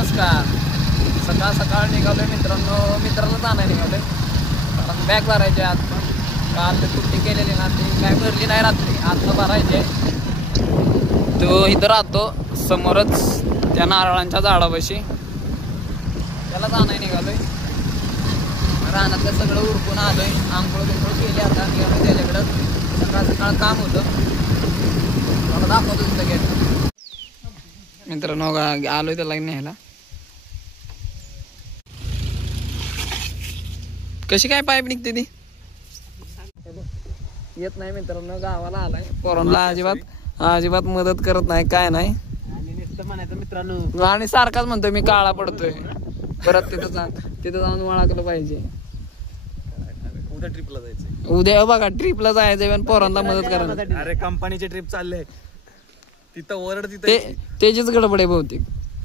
नमस्कार. सकाळ सकाळ निघालोय मित्रांनो, मित्राला जाणार निघालोय कारण बॅग भरायची आज. काल सुट्टी केलेली ना, ती बॅग भरली नाही रात्री, आता भरायची. तो इथं राहतो समोरच त्या नारळांच्या झाडापाशी, त्याला जाणार निघालोय. रानातलं सगळं उरकून आलोय, आंघोळ बिंघोळ केली, आता निघालोय त्याच्याकडं. सकाळ सकाळ काम होतं, मला दाखवतो तिथं गेट. मित्रांनो आलोय त्याला न्यायला. कशी काय पाईप निघते ती येत नाही मित्रांनो. गावाला आलाय, पोरांना अजिबात मदत करत नाही, काय नाही. मित्रांनो आणि सारखाच म्हणतोय मी काळा पडतोय. परत तिथं जाऊन वळखलं पाहिजे. उद्या ट्रिपला जायचंय, उद्या बघा ट्रिपला जायचंय पण पोरांना मदत करायला. अरे कंपनीचे ट्रिप चालले, तिथं ओरड, त्याचीच गडबड आहे बहुतेक.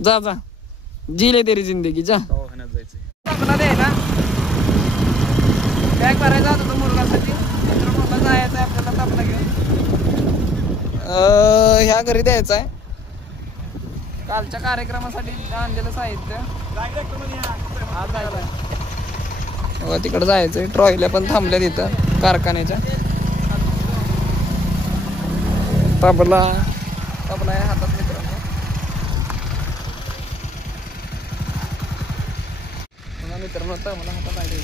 जा जा जिले तेरी जिंदगी, जा. दवाखान्यात जायचंय. आपला द्यायला बॅग भरायचा होता तो मुलगासाठी, मित्र जायचं आहे आपल्याला तापला घेऊन. ह्या घरी द्यायचा आहे, कालच्या कार्यक्रमासाठी आणलेलं साहित्य आज जायचं. तिकडं जायचंय, ट्रॉयला पण थांबल्या तिथं कारखान्याच्या. तबला आहे हातात मित्रांनो. मित्रांनो तबला हातात आहे,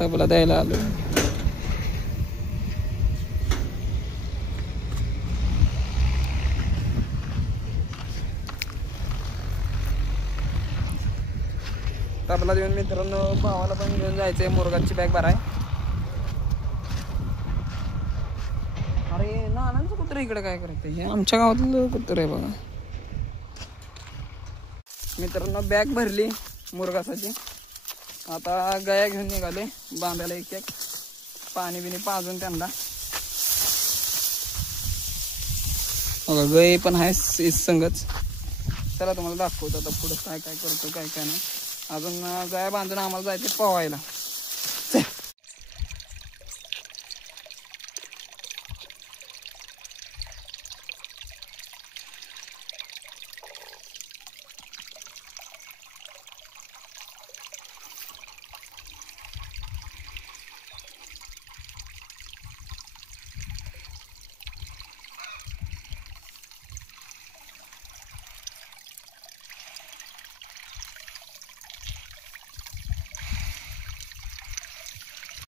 तबला द्यायला आलो. तबला देऊन मित्रांनो भावाला पण घेऊन जायचंय मुरगाची बॅग भराय. अरे नानांचं कुत्र इकडे काय करते, हे आमच्या गावातलं कुत्र आहे बघा. मित्रांनो बॅग भरली मुरगासाठी, आता गाया घेऊन निघाले बांधायला. एक एक पाणी बिणी पाजून त्यांना. बघा गाय पण आहे संगच. चला तुम्हाला दाखवतो आता पुढं काय काय करतो, काय काय नाही. अजून गाया बांधून आम्हाला जायचं पोहायला.